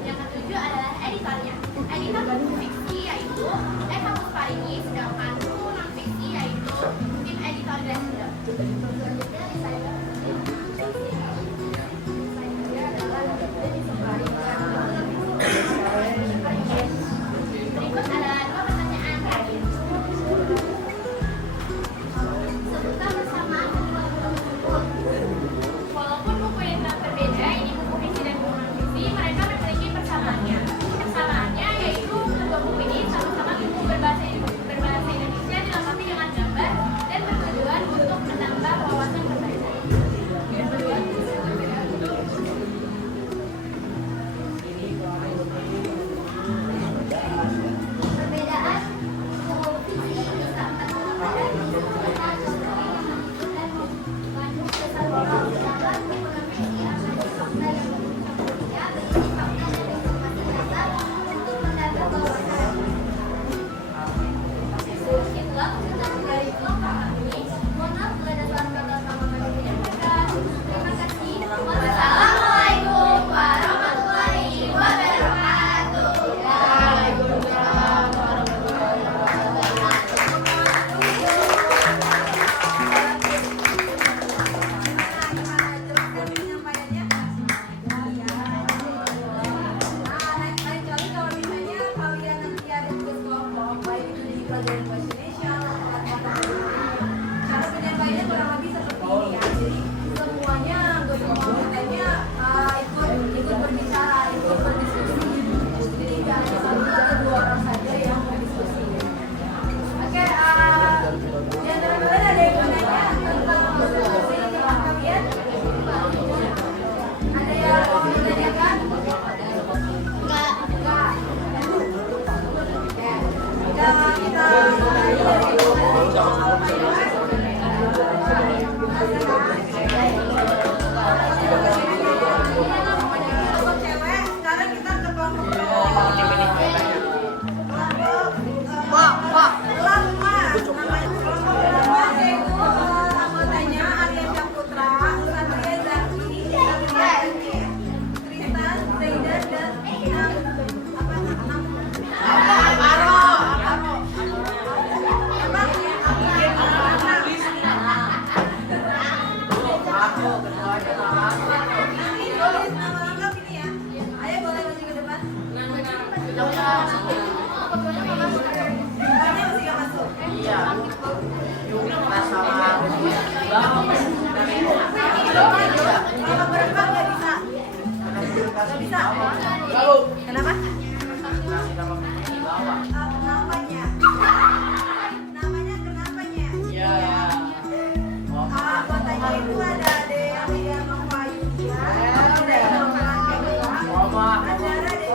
Yang ketujuh adalah editornya. Editor buku fiksi yaitu Gak bisa. Kenapa? Namanya. Namanya kenapanya? Iya. Kotanya itu ada yang Melayu. Ada yang Melayu. Acara deh.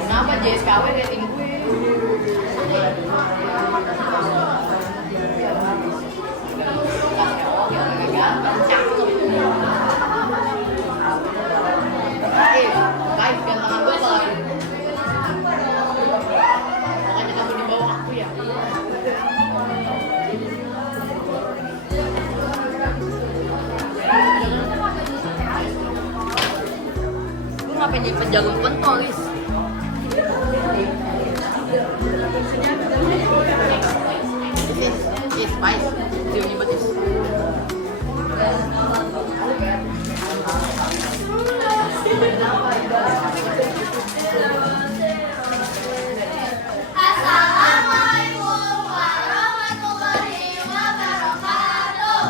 Kenapa JSKW rating gue? Baik, gantangan gue apa lagi? Makanya kamu di bawah aku ya? Gue ngapain jadi penjaga pentol, Lis? This is spice. Do you need this? Assalamualaikum warahmatullahi wabarakatuh.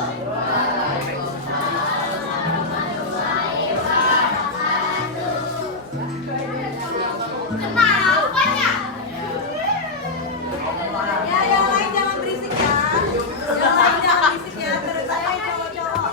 Kenapanya? Ya, yang lain jangan berisik ya. Yang lain jangan berisik ya. Terus saya cowok-cowok.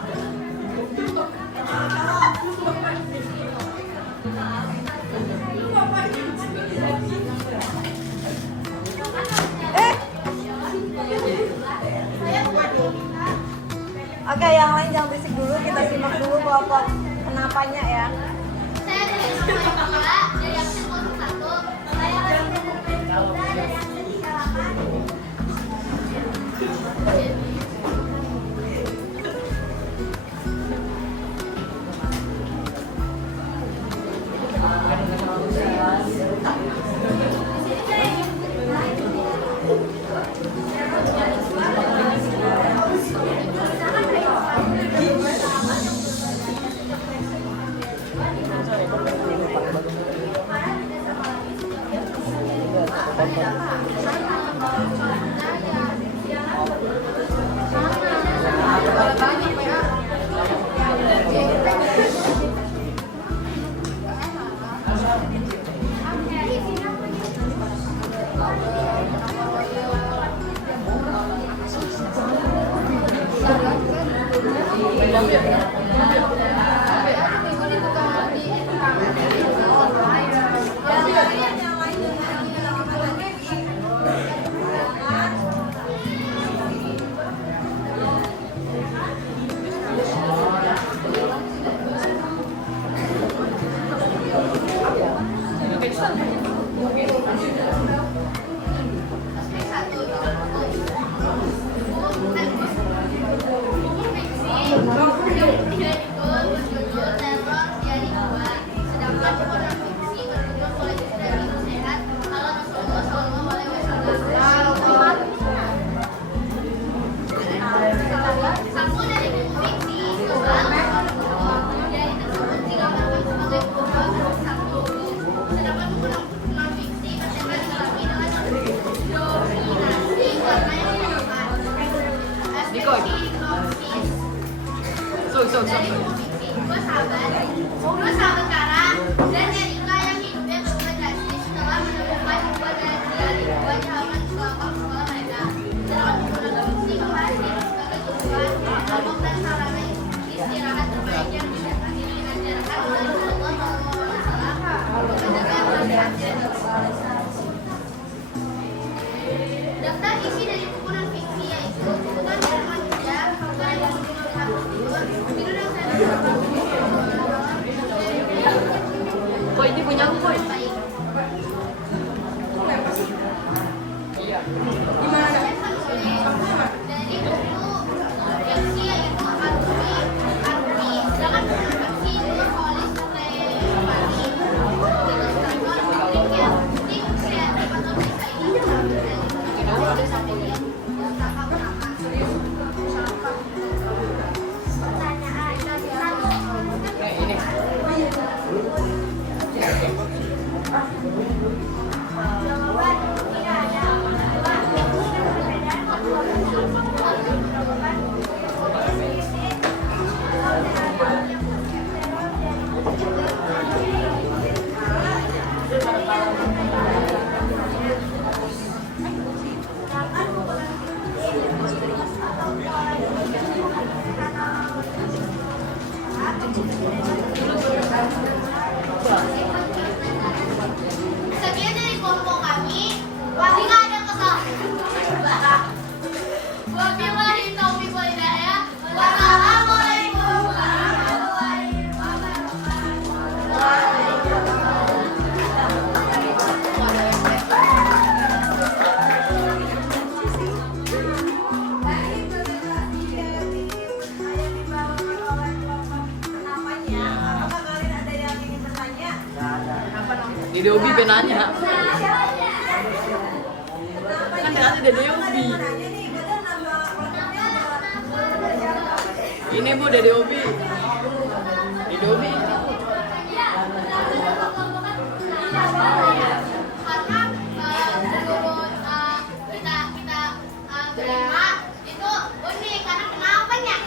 Oke, yang lain jangan berisik dulu. Kita simak dulu kelompok kenapanya ya. Saya dari nomor 2 dari absen 01. Saya dari nomor 3 dari absen 38. Gue sahabat Kara dan Erika yang hidupnya berubah drastis setelah menemukan dua dari dua halaman kelompok sekolah mereka. Dalam penggunaan fungsi membahas diri sebagai tujuan, kelompok dan sarana istirahat terbaik yang diajarkan oleh Rasulullah SAW. Daftar isi dari buku non fiksi yaitu tuntutan dan manusia, faktor yang tidur yang saya Kok ini punya aku, Boy? baik. Gimana? Dari buku fiksi yaitu Arumi, sedangkan buku fiksi itu Polis Stefani. Kreatif atau bisa ini. Sekian dari kelompok kami. Jika ada kesalahan, wabillahi taufiq wal hidayah. Wassalamualaikum warahmatullahi Dede Obi penanya. Kan ada Dede Obi. Ini Bu Dede Obi. Dede Obi. karena menurut kita terima itu unik karena kenapanya?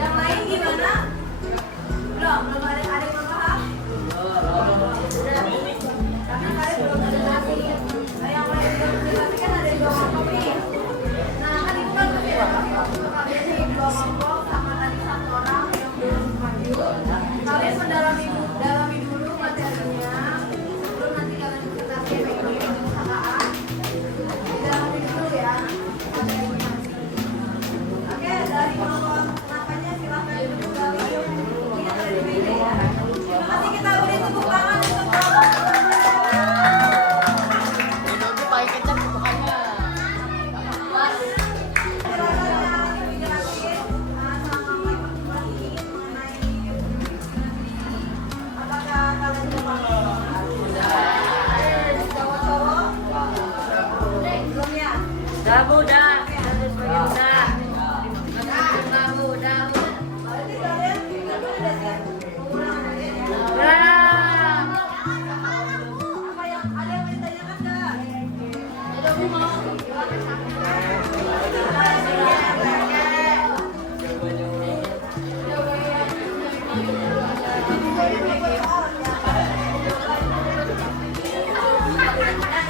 Yang lain gimana? Belum ada yang belum paham? Karena kalian belum presentasi. Yang lain belum presentasi kan ada dua kelompok nih. Nah kan itu kan berbeda untuk kalian nih dua kelompok sama tadi satu orang yang belum maju. Kalian mendalami dulu materinya, belum nanti kalian presentasi yang perpustakaan. Didalami dulu ya materinya. Oke, dari kelompok kenapanya silahkan duduk kali. Ini ada di meja ya. Terima kasih, kita beri tepuk tangan untuk kelompok. Dede Obi pakai kecap pokoknya. Silakan yang dijelasin sama Pak Ibu mengenai apakah kalian sudah paham? Cowok-cowok? Belum ya? Udah Bu, udah. Berarti kalian udah siap pengulangan kalian ya? Udah. Apa yang ada yang mau ditanyakan nggak?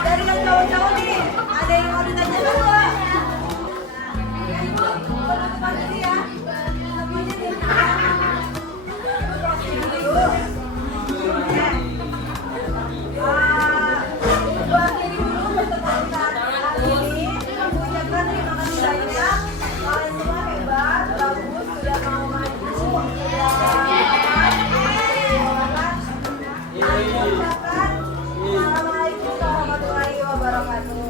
Dari yang cowok-cowok nih, ada yang mau ditanyakan nggak? Ya Ibu, penutupan diri ya. Semuanya di Ibu closing dulu. Oke. Ibu akhiri dulu pertemuan hari ini. Ibu ucapkan terima kasih banyak. Kalian semua hebat, bagus, sudah mau maju. Assalamualaikum warahmatullahi wabarakatuh.